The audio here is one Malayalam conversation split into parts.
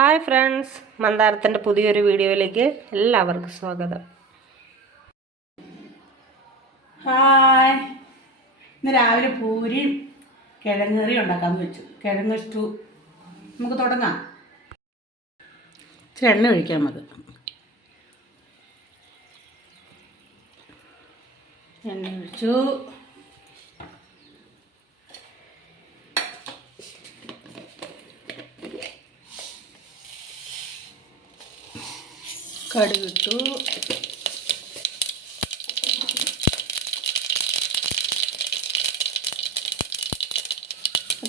ഹായ് ഫ്രണ്ട്സ് മന്ദാരത്തിന്റെ പുതിയൊരു വീഡിയോയിലേക്ക് എല്ലാവർക്കും സ്വാഗതം. ഹായ്. ഇന്ന് രാവിലെ പൂരി കിഴങ്ങറി ഉണ്ടാക്കാമെന്ന് വെച്ചു. കിഴങ്ങ് സ്റ്റൂ നമുക്ക് തുടങ്ങാം. ഇച്ചിരി എണ്ണ ഒഴിക്കാം മതി. എണ്ണ ഒഴിച്ചു. കടുകിട്ടു.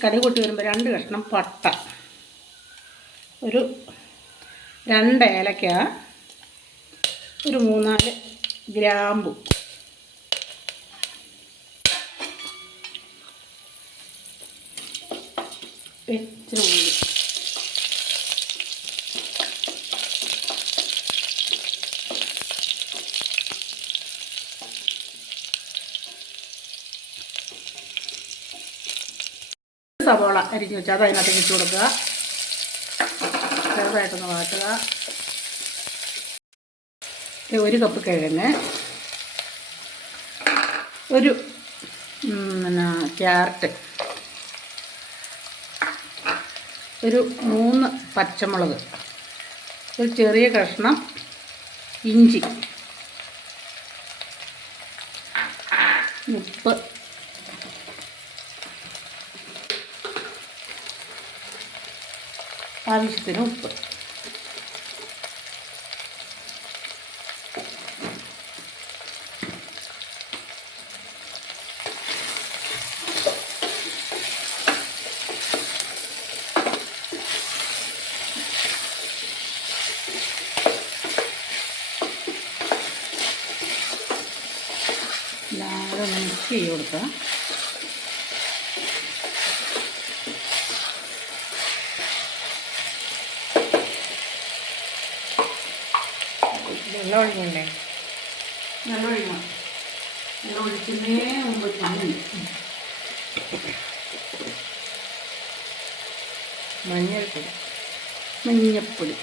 കടുക് പൊട്ടി വരുമ്പോൾ രണ്ട് കഷ്ണം പട്ട. ഒരു രണ്ട് ഏലക്ക ഒരു മൂന്നാൽ ഗ്രാമ്പു. ഇച്ചിരി ഉള്ളി സവോള അരിഞ്ഞ് വെച്ചാൽ അത് അതിനകത്തേക്ക് ഇട്ട് കൊടുക്കുക. ചെറുതായിട്ടൊന്ന് വാട്ടുക ഒരു കപ്പ് കിഴങ്ങ്. ഒരു പിന്നെ ക്യാരറ്റ്. ഒരു മൂന്ന് പച്ചമുളക്. ഒരു ചെറിയ കഷ്ണം ഇഞ്ചി. ഉപ്പ്. ആവശ്യത്തിന് ഉപ്പ് എല്ലാവരും ഒന്ന് മിക്സ് ചെയ്ത് കൊടുക്കുക വെള്ളം ഒഴിഞ്ഞല്ലേ വെള്ളം ഒഴിക്കണം വെള്ളം ഒഴിക്കുന്നതിന് മുമ്പ് മഞ്ഞൾ മഞ്ഞൾപ്പൊടി. മഞ്ഞപ്പൊടി.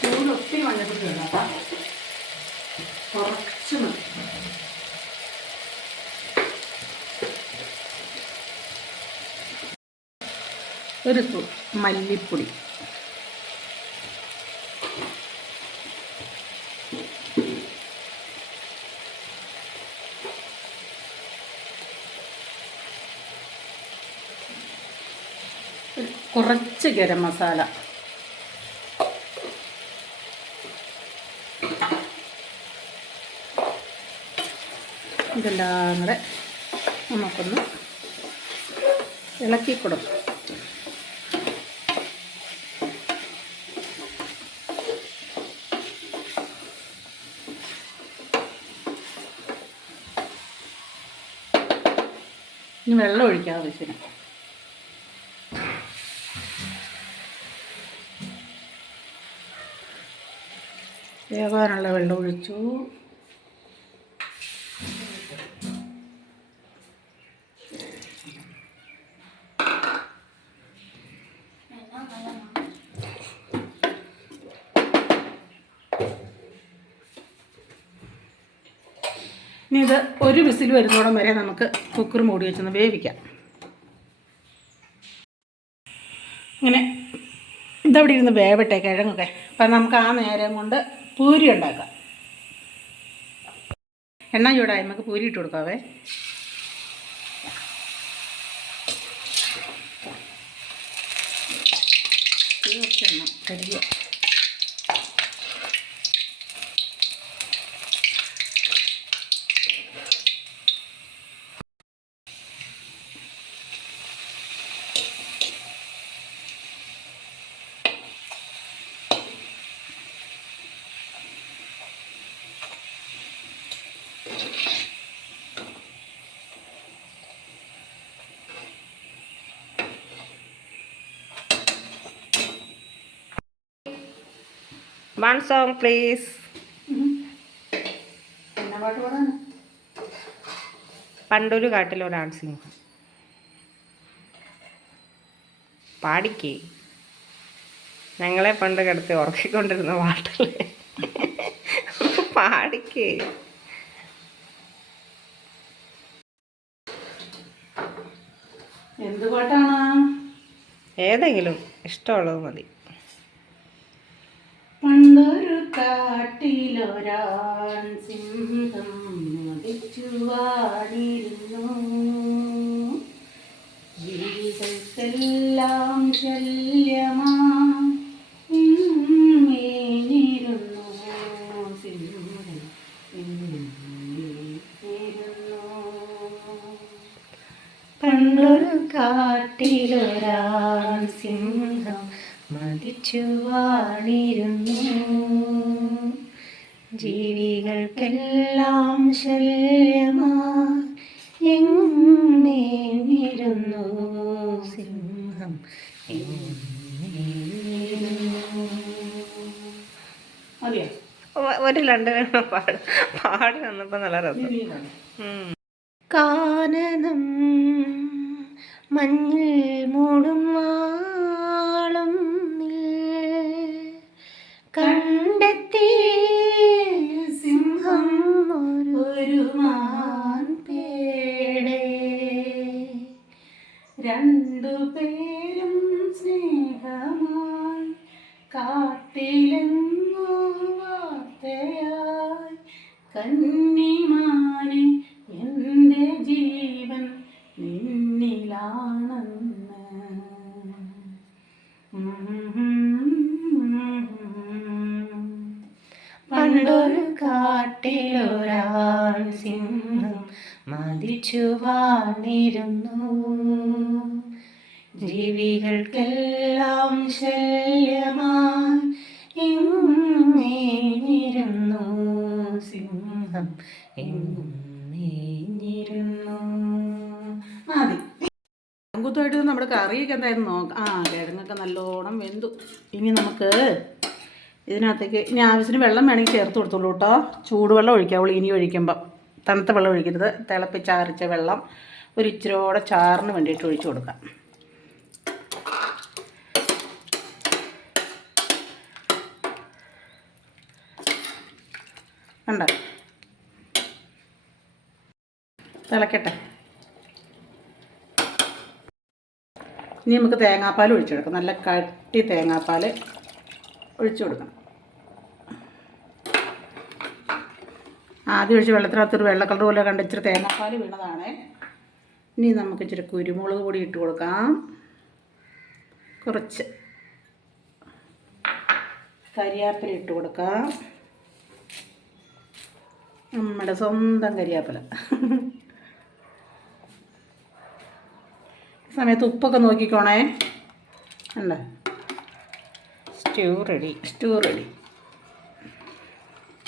ചൂട് ഒത്തിരി മഞ്ഞപ്പൊടി കുറച്ച് മതി. ഒരു സ്പൂൺ മല്ലിപ്പൊടി ഒരു കുറച്ച് ഗരം മസാല. ഇതെല്ലാം കൂടെ നമുക്കൊന്ന് ഇളക്കി കൊടുക്കും ഇനി വെള്ളം ഒഴിക്കാം ആവശ്യത്തിന് വേവാനുള്ള വെള്ളം ഒഴിച്ചു. ഇനി ഇത് ഒരു വിസിൽ വരുന്നോടം വരെ നമുക്ക് കുക്കർ മൂടി വെച്ചൊന്ന് വേവിക്കാം. ഇങ്ങനെ ഇതവിടെ ഇരുന്ന് വേവട്ടെ കിഴങ്ങൊക്കെ. അപ്പം നമുക്ക് ആ നേരം കൊണ്ട് പൂരി ഉണ്ടാക്കാം. എണ്ണ ചൂടായി നമുക്ക് പൂരി ഇട്ട് കൊടുക്കാവേ. കുറച്ച് എണ്ണ കരിയ വൺ സോങ് പ്ലീസ് പണ്ടൊരു കാട്ടിലൊരാൺ സിംഹം പാടിക്കേ. ഞങ്ങളെ പണ്ട് കിടത്തി ഉറക്കിക്കൊണ്ടിരുന്ന പാട്ടല്ലേ പാടിക്കേ. എന്ത് പാട്ടാണ്? ഏതെങ്കിലും ഇഷ്ടമുള്ളത് മതി. പണ്ടൊരു സിംഹം മതിച്ചുവാടിരുന്നു ജീവിതത്തെല്ലാം ശല്യമാ മേഞ്ഞിരുന്നു സിംഹം. പണ്ടൊരു കാട്ടിലൊരാൺ സിംഹം മതിച്ചു വാണിരുന്നു ജീവികൾക്കെല്ലാം ശല്യമാ എങ്ങേഞ്ഞിരുന്നു സിംഹം ഒരു രണ്ട് പാട് പാടി വന്നപ്പോൾ നല്ല രസം. കാനനം മഞ്ഞിൽ മൂടും കന്നിമാനെ എന്റെ ജീവൻ നിന്നിലാണെന്ന്. പണ്ടൊരു കാട്ടിലൊരാൾ സിംഹം മതിച്ചു വാണിരുന്നു. ജീവികൾക്കെല്ലാം ശല്യമായി മതി. കുത്തുമായിട്ട് നമ്മുടെ കറിയൊക്കെ എന്തായാലും നോക്കാം ആ കിഴങ്ങൊക്കെ നല്ലോണം വെന്തു. ഇനി നമുക്ക് ഇതിനകത്തേക്ക് ഇനി ആവശ്യത്തിന് വെള്ളം വേണമെങ്കിൽ ചേർത്ത് കൊടുത്തോളൂ കേട്ടോ. ചൂടുവെള്ളം ഒഴിക്കാവുള്ളൂ ഇനി ഒഴിക്കുമ്പം. തണുത്ത വെള്ളം ഒഴിക്കരുത്. തിളപ്പിച്ചാറിച്ച വെള്ളം ഒരു ഇച്ചിരിയോടെ ചാറിന് വേണ്ടിയിട്ട് ഒഴിച്ചു കൊടുക്കാം. കണ്ട? തിളക്കട്ടെ. ഇനി നമുക്ക് തേങ്ങാപ്പാൽ ഒഴിച്ചെടുക്കാം. നല്ല കട്ടി തേങ്ങാപ്പാൽ ഒഴിച്ചു കൊടുക്കണം. ആദ്യം ഒഴിച്ച് വെള്ളത്തിനകത്തൊരു വെള്ള കളർ പോലെ കണ്ട് ഇച്ചിരി തേങ്ങാപ്പാൽ വീണതാണ്. ഇനി നമുക്ക് ഇച്ചിരി കുരുമുളക് പൊടി ഇട്ട് കൊടുക്കാം. കുറച്ച് കരിയാപ്പില ഇട്ട് കൊടുക്കാം. നമ്മുടെ സ്വന്തം കരിയാപ്പില. സമയത്ത് ഉപ്പൊക്കെ നോക്കിക്കോണേ. അല്ല സ്റ്റൂ റെഡി. Stew ready.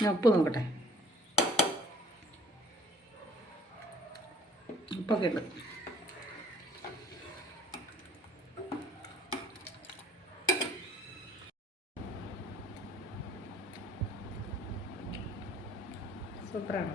ഞാൻ ഉപ്പ് നോക്കട്ടെ. ഉപ്പൊക്കെ ഉണ്ട് സൂപ്പറാണ്.